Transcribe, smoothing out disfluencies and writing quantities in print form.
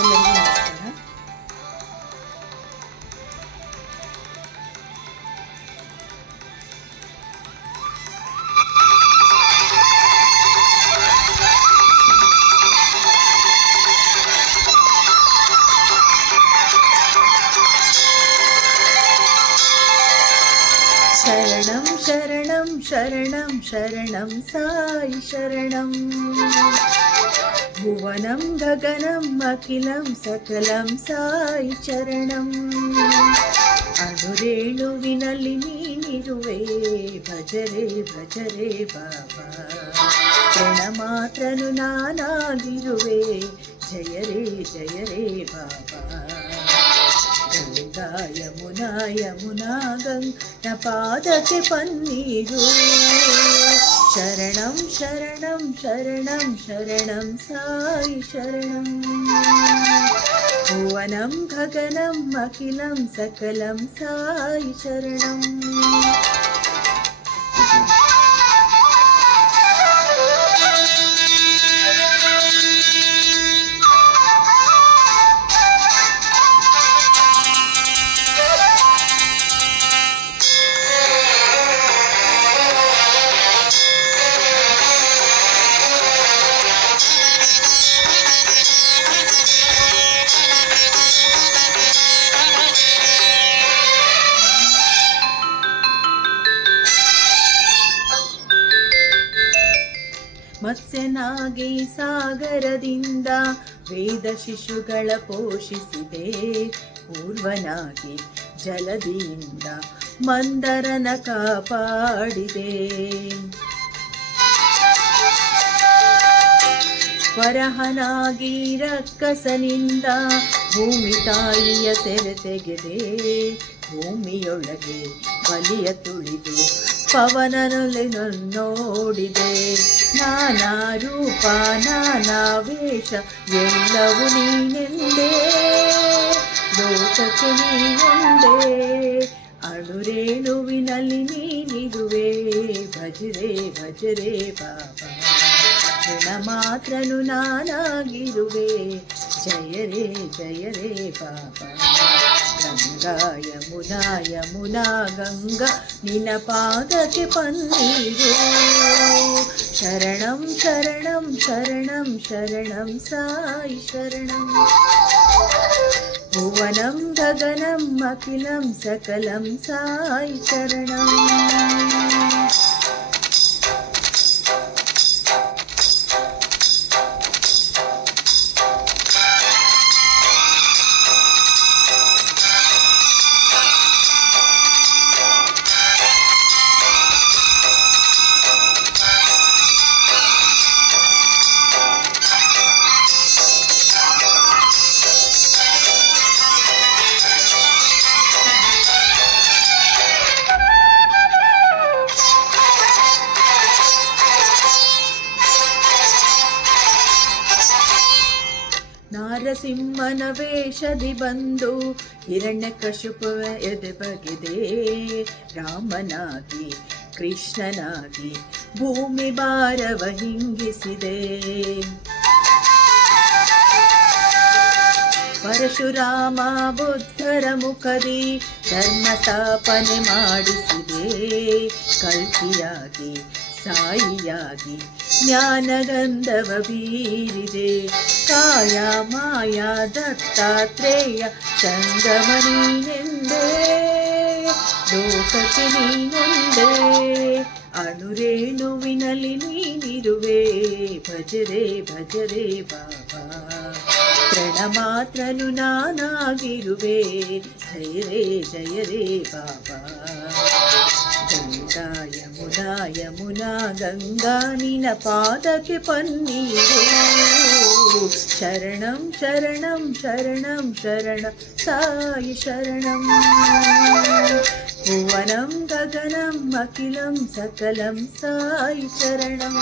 ಎಲ್ಲರಿಗೂ ನಮಸ್ಕಾರ. ಶರಣಂ ಶರಣಂ ಶರಣಂ ಶರಣಂ ಸಾಯಿ ಶರಣಂ. ಭುವನಂ ಗಗನಂ ಅಖಿಲಂ ಸಕಲಂ ಸಾಯಿ ಚರಣಂ. ಅನುರೇಣುವಿನಲ್ಲಿ ನೀನಿರುವೆ ಭಜರೆ ಭಜರೆ ಬಾಬಾ. ಪ್ರಣಮಾತ್ರನು ನಾನಾಗಿರುವೆ ಜಯರೇ ಜಯರೇ ಬಾಬಾ. ಗಂಗಾ ಯಮುನಾ ಯಮುನಾ ಗಂಗ ಪಾದಕ್ಕೆ ಪನ್ನೀರು. ಶರಣಂ ಶರಣಂ ಶರಣಂ ಶರಣಂ ಸಾಯಿ ಶರಣಂ. ಭುವನಂ ಗಗನಂ ಅಖಿಲಂ ಸಕಲಂ ಸಾಯಿ ಶರಣಂ. ಮತ್ಸ್ಯನಾಗಿ ಸಾಗರದಿಂದ ವೇದ ಶಿಶುಗಳ ಪೋಷಿಸಿದೆ. ಪೂರ್ವನಾಗಿ ಜಲದಿಯಿಂದ ಮಂದರನ ಕಾಪಾಡಿದೆ. ವರಹನಾಗಿ ರಕ್ಕಸನಿಂದ ಭೂಮಿ ತಾಯಿಯ ಸೆರೆ ತೆಗೆದೆ. ಭೂಮಿಯೊಳಗೆ ಬಲಿಯ ತುಳಿದು ಪವನನಲ್ಲಿ ನೋಡಿದೆ. ನಾನಾ ರೂಪ ನಾನಾ ವೇಷ ಎಲ್ಲವೂ ನೀನೆಂದೇ, ಲೋಕಕ್ಕೆ ನೀನೊಂದೇ. ಅಣುರೇಣುವಿನಲ್ಲಿ ನೀನಿರುವೆ ಭಜರೆ ಭಜರೆ ಬಾಬಾ. ಮಾತ್ರನು ನಾನಾಗಿರುವೆ ಜಯರೇ ಜಯರೇ ಬಾಬಾ. ಗಂಗಾ ಯಮುನಾ ಯಮುನಾ ಗಂಗಾ ನಿನ್ನ ಪಾದಕ್ಕೆ ಪನ್ನೀರು. ಶರಣಂ ಶರಣಂ ಶರಣಂ ಶರಣಂ ಸಾಯಿ ಶರಣಂ. ಭುವನಂ ಗಗನಂ ಅಖಿಲಂ ಸಕಲಂ ಸಾಯಿ ಶರಣಂ. ನಾರಸಿಂಹನ ವೇಷದಿ ಬಂದು ಹಿರಣ್ಯಕಶಿಪುವ ಎದೆ ಬಗೆದೆ. ರಾಮನಾಗಿ ಕೃಷ್ಣನಾಗಿ ಭೂಮಿ ಭಾರವ ಹಿಂಗಿಸಿದೆ. ಪರಶುರಾಮ ಬುದ್ಧರ ಮುಖದಿ ಧರ್ಮ ಸ್ಥಾಪನೆ ಮಾಡಿಸಿದೆ. ಕಲ್ಕಿಯಾಗಿ ಸಾಯಿಯಾಗಿ ಜ್ಞಾನಗಂಧವ ಬೀರಿದೆ. ಕಾಯ ಮಾಯ ದತ್ತಾತ್ರೇಯ ಸಂಗಮ ನೀನೆಂದೇ, ಲೋಕಕ್ಕೆ ನೀನೊಂದೇ. ಅಣುರೇಣುವಿನಲ್ಲಿ ನೀನಿರುವೆ ಭಜರೆ ಭಜರೆ ಬಾಬಾ. ಪ್ರಣಮಾತ್ರನು ನಾನಾಗಿರುವೆ ಜಯರೇ ಜಯರೇ ಬಾಬಾ. ಗಂಗಾ ಯಮುನಾ ಯಮುನಾ ಗಂಗಾ ನಿನ್ನ ಪಾದಕ್ಕೆ ಪನ್ನೀರು. ಶರಣಂ ಶರಣಂ ಶರಣಂ ಶರಣಂ ಸಾಯಿ ಶರಣಂ. ಭುವನಂ ಗಗನಂ ಅಖಿಲಂ ಸಕಲಂ ಸಾಯಿ ಚರಣಂ.